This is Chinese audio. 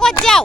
我叫